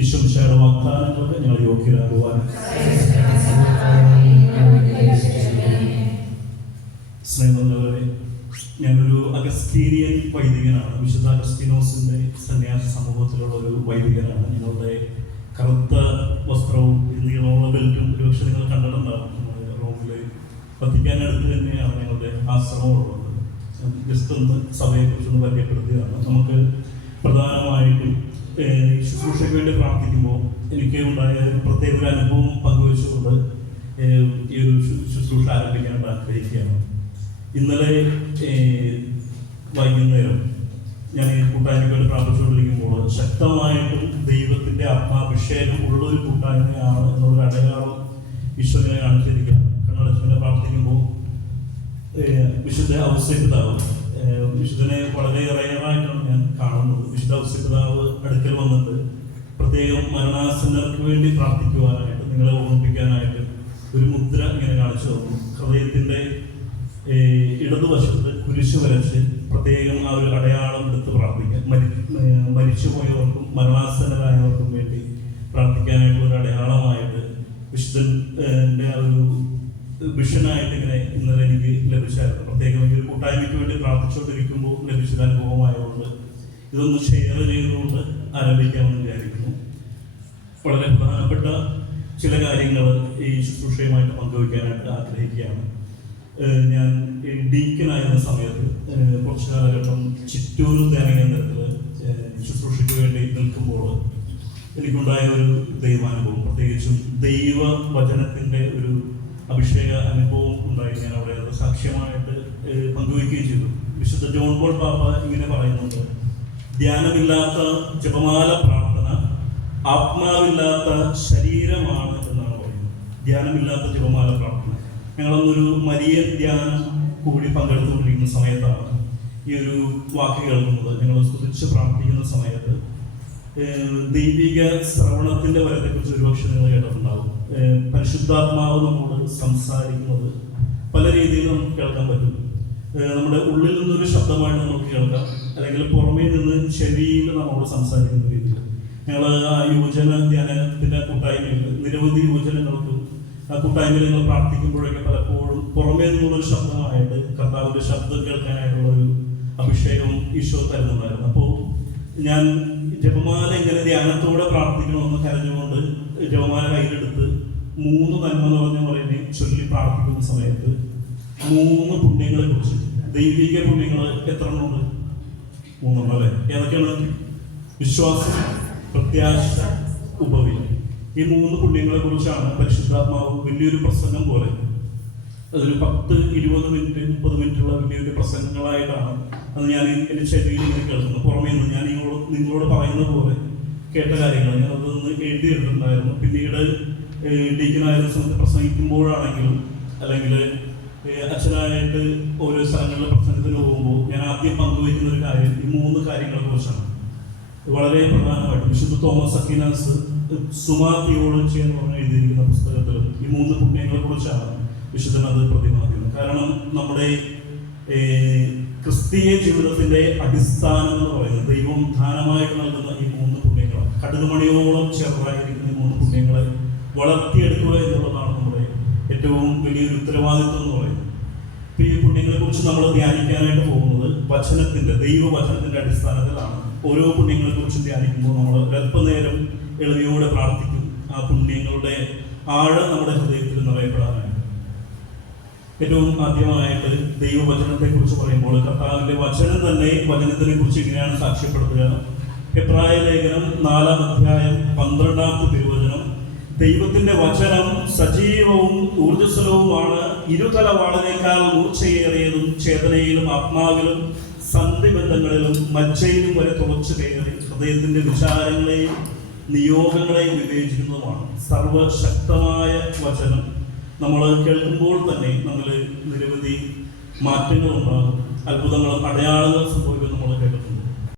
ഈശ്വരയുടെ വാഗ്ദാനങ്ങൾക്ക് ഞങ്ങൾ യോഗ്യരാകുവാൻ സ്നേഹമുള്ളവരെ, ഞാനൊരു അഗസ്റ്റീനിയൻ വൈദികനാണ്. വിശുദ്ധ അഗസ്റ്റീനോസിന്റെ സന്യാസ സമൂഹത്തിലുള്ള ഒരു വൈദികനാണ്. ഞങ്ങളുടെ കറുത്ത വസ്ത്രവും നീളമുള്ള ബെൽറ്റും ഒരുപക്ഷെ നിങ്ങൾ കണ്ടിട്ടുണ്ടാകും. റോമില് വത്തിക്കാനടുത്ത് തന്നെയാണ് ഞങ്ങളുടെ ആശ്രമമുള്ളത്. ജസ്റ്റ് ഒന്ന് സഭയെക്കുറിച്ചൊന്ന് പരിചയപ്പെടുത്തുകയാണ്. നമുക്ക് പ്രധാനമായിട്ടും ശുശ്രൂഷയ്ക്ക് വേണ്ടി പ്രാർത്ഥിക്കുമ്പോൾ എനിക്ക് ഉണ്ടായ പ്രത്യേക ഒരു അനുഭവം പങ്കുവെച്ചുകൊണ്ട് ഈ ഒരു ശുശ്രൂഷ ആരംഭിക്കാനായിട്ട് ആഗ്രഹിക്കുകയാണ്. ഇന്നലെ വൈകുന്നേരം ഞാൻ ഈ കൂട്ടായ്മയ്ക്ക് വേണ്ടി പ്രാർത്ഥിച്ചുകൊണ്ടിരിക്കുമ്പോൾ ശക്തമായിട്ടും ദൈവത്തിൻ്റെ ആത്മാഭിഷേകം ഉള്ളൊരു കൂട്ടായ്മയാണ് എന്നുള്ളൊരു അടയാളം ഈശ്വരനെ കാണിച്ചിരിക്കുകയാണ്. കണ്ണടച്ചുകൊണ്ട് പ്രാർത്ഥിക്കുമ്പോൾ വിശുദ്ധ ഔസേപിതാവ്, വിശുദ്ധനെ വളരെ റയറായിട്ടാണ് ഞാൻ കാണുന്നത്. വിശുദ്ധ ഔസേപിതാവ് അടുക്കൽ വന്നിട്ട് പ്രത്യേകം മരണാസന്നർക്ക് വേണ്ടി പ്രാർത്ഥിക്കുവാനായിട്ട്, നിങ്ങളെ ഓർമ്മിപ്പിക്കാനായിട്ട് ഒരു മുദ്ര ഇങ്ങനെ കാണിച്ചു തന്നു. ഹൃദയത്തിൻ്റെ ഇടതുവശത്ത് കുരിശ് വരച്ച് പ്രത്യേകം ആ ഒരു അടയാളം എടുത്ത് പ്രാർത്ഥിക്കാൻ, മരിച്ചുപോയവർക്കും മരണാസന്നരായവർക്കും വേണ്ടി പ്രാർത്ഥിക്കാനായിട്ടുള്ള ഒരു അടയാളമായിട്ട് വിശുദ്ധൻ്റെ ആ ഒരു വിഷനായിട്ട് ഇങ്ങനെ ഇന്നലെ എനിക്ക് ലഭിച്ചായിരുന്നു. പ്രത്യേകം ഈ ഒരു കൂട്ടായ്മയ്ക്ക് വേണ്ടി പ്രാർത്ഥിച്ചുകൊണ്ടിരിക്കുമ്പോൾ ലഭിച്ചൊരു അനുഭവമായതുകൊണ്ട് ഇതൊന്ന് ഷെയർ ചെയ്തുകൊണ്ട് ആരംഭിക്കാമെന്ന് വിചാരിക്കുന്നു. വളരെ പ്രധാനപ്പെട്ട ചില കാര്യങ്ങൾ ഈ ശുശ്രൂഷയുമായിട്ട് പങ്കുവയ്ക്കാനായിട്ട് ആഗ്രഹിക്കുകയാണ്. ഞാൻ ഡീക്കനായിരുന്ന സമയത്ത് കുറച്ചു കാലഘട്ടം ചിറ്റൂർ ധ്യാനകേന്ദ്രത്തിൽ ശുശ്രൂഷയ്ക്ക് വേണ്ടി നിൽക്കുമ്പോൾ എനിക്കുണ്ടായ ഒരു ദൈവാനുഭവം, പ്രത്യേകിച്ചും ദൈവവചനത്തിൻ്റെ ഒരു അഭിഷേക അനുഭവം ഉണ്ടായി. ഞാൻ അവിടെ അത് സാക്ഷ്യമായിട്ട് പങ്കുവയ്ക്കുകയും ചെയ്തു. വിശുദ്ധ ജോൺ പോൾ പാപ്പ ഇങ്ങനെ പറയുന്നുണ്ട്: ധ്യാനമില്ലാത്ത ജപമാല പ്രാർത്ഥന ആത്മാവില്ലാത്ത ശരീരമാണ് എന്നാണ് പറയുന്നത്. ധ്യാനമില്ലാത്ത ജപമാല പ്രാർത്ഥന. ഞങ്ങളൊന്നൊരു മരിയൻ ധ്യാനം കൂടി പങ്കെടുത്തുകൊണ്ടിരിക്കുന്ന സമയത്താണ് ഈ ഒരു വാക്ക് കേൾക്കുന്നത്. ഞങ്ങൾ സ്തുതിച്ച് പ്രാർത്ഥിക്കുന്ന സമയത്ത് ദൈവിക ശ്രവണത്തിന്റെ വരത്തെക്കുറിച്ച് ഒരുപക്ഷെ നിങ്ങൾ കേട്ടിട്ടുണ്ടാകും. പരിശുദ്ധാത്മാവ് നമ്മോട് സംസാരിക്കുന്നത് പല രീതിയിൽ നമുക്ക് കേൾക്കാൻ പറ്റും. നമ്മുടെ ഉള്ളിൽ നിന്നൊരു ശബ്ദമായിട്ട് നമുക്ക് കേൾക്കാം, അല്ലെങ്കിൽ പുറമേ നിന്ന് ചെവിയിൽ നമ്മോട് സംസാരിക്കുന്ന രീതിയിൽ. ഞങ്ങൾ ആ യുവജന ധ്യാനത്തിന്റെ കൂട്ടായ്മയിൽ നിരവധി യുവജനങ്ങൾക്ക് ആ കൂട്ടായ്മയിൽ നിങ്ങൾ പ്രാർത്ഥിക്കുമ്പോഴൊക്കെ പലപ്പോഴും പുറമേ നിന്നുള്ളൊരു ശബ്ദമായിട്ട് കർത്താവിന്റെ ശബ്ദം കേൾക്കാനായിട്ടുള്ള ഒരു അഭിഷേകം ഈശോ തരുന്നുണ്ടായിരുന്നു. അപ്പോൾ ഞാൻ ജപമാല ഇങ്ങനെ ധ്യാനത്തോടെ പ്രാർത്ഥിക്കണമെന്ന് കരഞ്ഞുകൊണ്ട് ജപമാല കയ്യിലെടുത്ത് 3 നന്മ നിറഞ്ഞ പറയുന്നത് ചൊല്ലി പ്രാർത്ഥിക്കുന്ന സമയത്ത് 3 പുണ്യങ്ങളെ കുറിച്ച്, ദൈവിക പുണ്യങ്ങൾ എത്ര എണ്ണമുണ്ട്? 3 അല്ലേ? ഏതൊക്കെയാണ്? വിശ്വാസം, പ്രത്യാശ, ഉപവി. ഈ 3 പുണ്യങ്ങളെ കുറിച്ചാണ് പരിശുദ്ധാത്മാവ് വലിയൊരു പ്രസംഗം പോലെ, അതൊരു 10, 20 മിനിറ്റ് 30 മിനിറ്റുള്ള വലിയൊരു പ്രസംഗങ്ങളായിട്ടാണ് അത് ഞാൻ എൻ്റെ ചെവിയിൽ ഇങ്ങനെ കേൾക്കുന്നത്. പുറമേ നിന്ന് ഞാൻ നിങ്ങളോട് പറയുന്ന പോലെ കേട്ട കാര്യങ്ങൾ ഞാൻ അതൊന്ന് എഴുതിയെടുത്തിട്ടുണ്ടായിരുന്നു. പിന്നീട് ഡീക്കനായിരുന്ന സമയത്ത് പ്രസംഗിക്കുമ്പോഴാണെങ്കിലും അല്ലെങ്കിൽ അച്ഛനായിട്ട് ഓരോ സ്ഥലങ്ങളിലെ പ്രസംഗത്തിന് പോകുമ്പോൾ ഞാൻ ആദ്യം പങ്കുവയ്ക്കുന്ന ഒരു കാര്യം ഈ 3 കാര്യങ്ങളെ കുറിച്ചാണ്. വളരെ പ്രധാനമായിട്ടും വിശുദ്ധ തോമസ് അക്വീനാസ് സുമാ തിയോളജി എന്ന് പറഞ്ഞ് എഴുതിയിരിക്കുന്ന പുസ്തകത്തിലും ഈ 3 പുണ്യങ്ങളെ കുറിച്ചാണ് വിശുദ്ധൻ അത് പ്രതിപാദിക്കുന്നത്. കാരണം നമ്മുടെ ക്രിസ്തീയ ജീവിതത്തിന്റെ അടിസ്ഥാനം എന്ന് പറയുന്നത് ദൈവം ദാനമായിട്ട് നൽകുന്ന ഈ 3 പുണ്യങ്ങളാണ്. കടുകുമണിയോളം ചെറുതായിരിക്കുന്ന ഈ 3 പുണ്യങ്ങളെ വളർത്തിയെടുക്കുക എന്നുള്ളതാണ് നമ്മുടെ ഏറ്റവും വലിയൊരു ഉത്തരവാദിത്വം എന്ന് പറയുന്നത്. ഇപ്പൊ ഈ പുണ്യങ്ങളെ കുറിച്ച് നമ്മൾ ധ്യാനിക്കാനായിട്ട് പോകുന്നത് ദൈവവചനത്തിന്റെ അടിസ്ഥാനത്തിലാണ്. ഓരോ പുണ്യങ്ങളെ കുറിച്ചും ധ്യാനിക്കുമ്പോൾ നമ്മൾ അല്പനേരം എളിമയോടെ പ്രാർത്ഥിക്കും ആ പുണ്യങ്ങളുടെ ആഴം നമ്മുടെ ഹൃദയത്തിൽ നിറയപ്പെടാനായിട്ട്. ഏറ്റവും ആദ്യമായിട്ട് ദൈവവചനത്തെ കുറിച്ച് പറയുമ്പോൾ കർത്താവിന്റെ വചനം തന്നെ വചനത്തിനെ കുറിച്ച് ഇങ്ങനെയാണ് സാക്ഷ്യപ്പെടുത്തുക. എബ്രായ ലേഖനം 4-ാം അധ്യായം 12-ാമത്തെ തിരുവചനം: ദൈവത്തിന്റെ വചനം സജീവവും ഊർജ്ജസ്വലവുമാണ്, ഇരുതല വാളിനേക്കാൾ മൂർച്ചയേറിയതും, ചേതനയിലും ആത്മാവിലും സന്ധിബന്ധങ്ങളിലും മജ്ജയിലും വരെ തുളച്ചു കയറി ഹൃദയത്തിന്റെ വിചാരങ്ങളെയും നിയോഗങ്ങളെയും വിവേചിക്കുന്നതുമാണ്. സർവശക്തമായ വചനം നമ്മൾ കേൾക്കുമ്പോൾ തന്നെ നമ്മൾ നിരവധി മാറ്റങ്ങളുണ്ടാകും, അത്ഭുതങ്ങളും അടയാളങ്ങളും സംഭവിക്കും നമ്മൾ കേട്ടിട്ടുണ്ട്.